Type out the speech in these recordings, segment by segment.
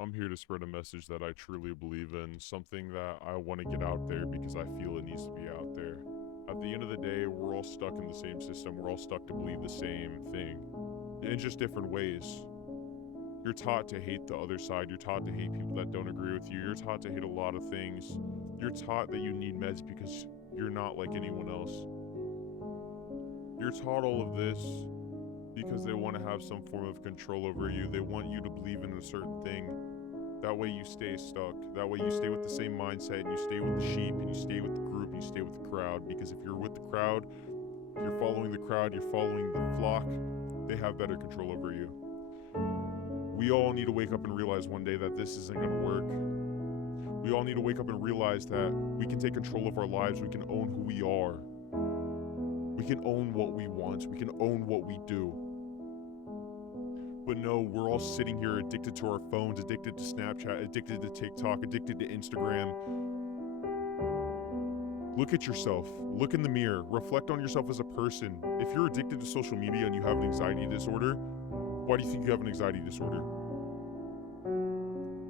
I'm here to spread a message that I truly believe in, something that I want to get out there because I feel it needs to be out there. At the end of the day, we're all stuck in the same system. We're all stuck to believe the same thing in just different ways. You're taught to hate the other side. You're taught to hate people that don't agree with you. You're taught to hate a lot of things. You're taught that you need meds because you're not like anyone else. You're taught all of this because they want to have some form of control over you. They want you to believe in a certain thing. That way you stay stuck. That way you stay with the same mindset and you stay with the sheep and you stay with the group and you stay with the crowd. Because if you're with the crowd, you're following the crowd, you're following the flock, they have better control over you. We all need to wake up and realize one day that this isn't going to work. We all need to wake up and realize that we can take control of our lives. We can own who we are. We can own what we want. We can own what we do. But no, we're all sitting here addicted to our phones, addicted to Snapchat, addicted to TikTok, addicted to Instagram. Look at yourself. Look in the mirror. Reflect on yourself as a person. If you're addicted to social media and you have an anxiety disorder, why do you think you have an anxiety disorder?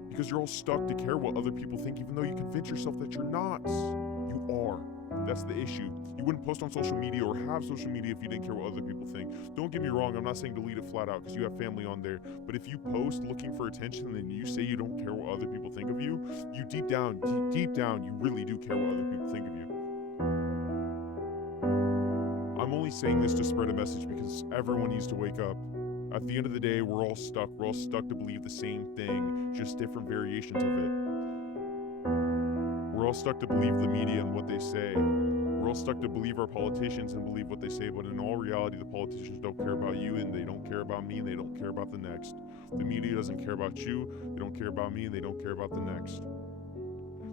Because you're all stuck to care what other people think, even though you convince yourself that you're not. You are. That's the issue. You wouldn't post on social media or have social media if you didn't care what other people think. Don't get me wrong, I'm not saying delete it flat out because you have family on there. But if you post looking for attention and then you say you don't care what other people think of you, you deep down, you really do care what other people think of you. I'm only saying this to spread a message because everyone needs to wake up. At the end of the day, we're all stuck. We're all stuck to believe the same thing, just different variations of it. We're all stuck to believe the media and what they say. We're all stuck to believe our politicians and believe what they say, but in all reality, the politicians don't care about you and they don't care about me and they don't care about the next. The media doesn't care about you, they don't care about me and they don't care about the next.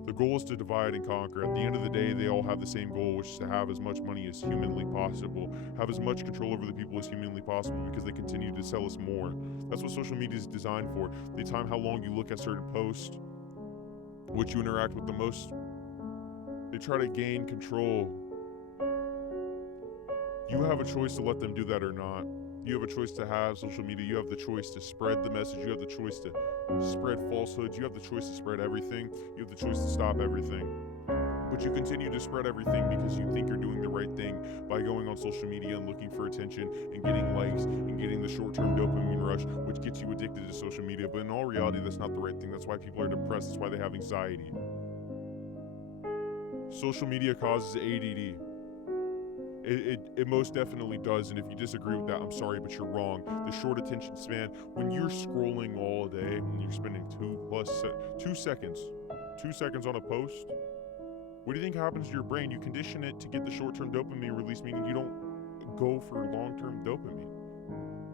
The goal is to divide and conquer. At the end of the day, they all have the same goal, which is to have as much money as humanly possible, have as much control over the people as humanly possible because they continue to sell us more. That's what social media is designed for. They time how long you look at certain posts, what you interact with the most. They try to gain control. You have a choice to let them do that or not. You have a choice to have social media. You have the choice to spread the message. You have the choice to spread falsehoods. You have the choice to spread everything. You have the choice to stop everything. But you continue to spread everything because you think you're doing the right thing by going on social media and looking for attention and getting likes and getting the short-term dopamine rush, which gets you addicted to social media. But in all reality, that's not the right thing. That's why people are depressed. That's why they have anxiety. Social media causes ADD. It most definitely does, and if you disagree with that, I'm sorry, but you're wrong. The short attention span, when you're scrolling all day and you're spending 2 seconds on a post, what do you think happens to your brain? You condition it to get the short-term dopamine release, meaning you don't go for long-term dopamine.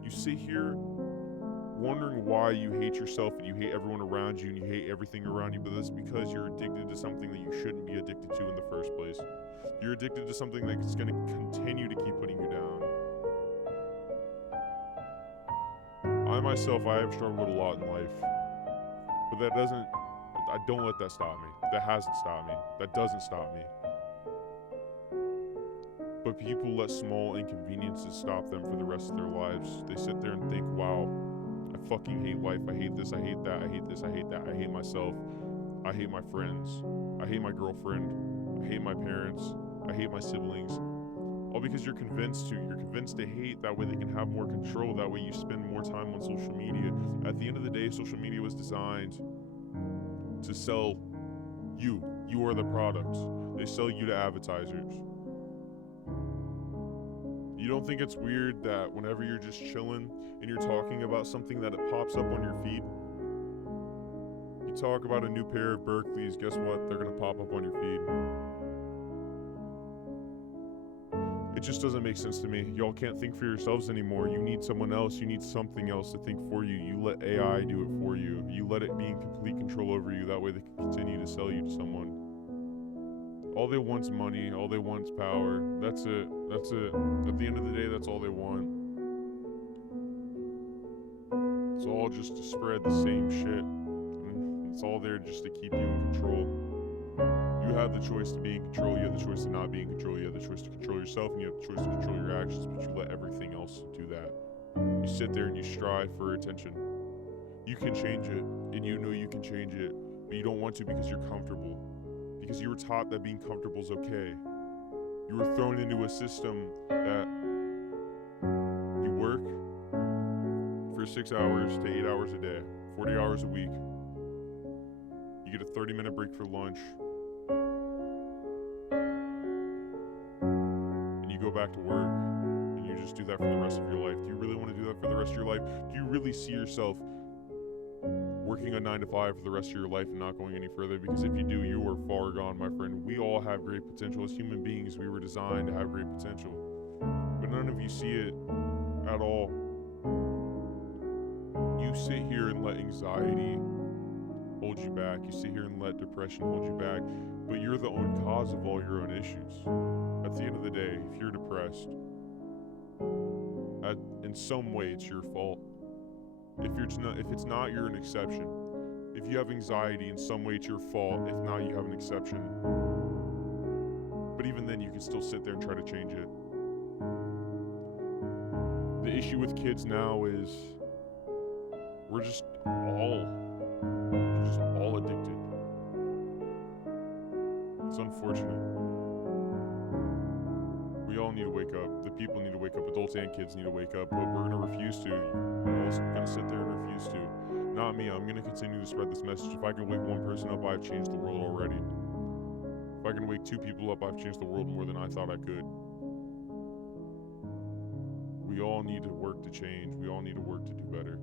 You sit here wondering why you hate yourself and you hate everyone around you and you hate everything around you, but that's because you're addicted to something that you shouldn't be addicted to in the first place. You're addicted to something that's going to continue to keep putting you down. I myself, I have struggled a lot in life, but I don't let that stop me. That hasn't stopped me. That doesn't stop me. But people let small inconveniences stop them for the rest of their lives. They sit there and think, wow, I fucking hate life. I hate this. I hate that. I hate this. I hate that. I hate myself. I hate my friends. I hate my girlfriend. I hate my parents. I hate my siblings. All because you're convinced to. You're convinced to hate. That way they can have more control. That way you spend more time on social media. At the end of the day, social media was designed to sell you. You are the product. They sell you to advertisers. You don't think it's weird that whenever you're just chilling and you're talking about something that it pops up on your feed? You talk about a new pair of Berkeleys, guess what? They're gonna pop up on your feed. It just doesn't make sense to me. Y'all can't think for yourselves anymore. You need someone else. You need something else to think for you. You let AI do it for you. You let it be in complete control over you. That way they can continue to sell you to someone. All they want's money. All they want's power. That's it. That's it. At the end of the day, that's all they want. It's all just to spread the same shit. It's all there just to keep you in control. You have the choice to be in control. You have the choice to not be in control. You have the choice to control yourself, and you have the choice to control your actions, but you let everything else do that. You sit there and you strive for attention. You can change it. and you know you can change it, but you don't want to because you're comfortable. Because you were taught that being comfortable is okay. You were thrown into a system that you work for 6 hours to 8 hours a day, 40 hours a week. You get a 30-minute break for lunch, and you go back to work, and you just do that for the rest of your life. Do you really want to do that for the rest of your life? Do you really see yourself working a 9 to 5 for the rest of your life and not going any further? Because if you do, you are far gone, my friend. We all have great potential. As human beings, we were designed to have great potential. But none of you see it at all. You sit here and let anxiety hold you back. You sit here and let depression hold you back. But you're the own cause of all your own issues. At the end of the day, if you're depressed, in some way it's your fault. If it's not, you're an exception. If you have anxiety, in some way it's your fault. If not, you have an exception. But even then, you can still sit there and try to change it. The issue with kids now is we're just all addicted. It's unfortunate. We all need to wake up. The people need to wake up. Adults and kids need to wake up. But we're going to refuse to. We're all going to sit there and refuse to. Not me. I'm going to continue to spread this message. If I can wake one person up, I've changed the world already. If I can wake 2 people up, I've changed the world more than I thought I could. We all need to work to change. We all need to work to do better.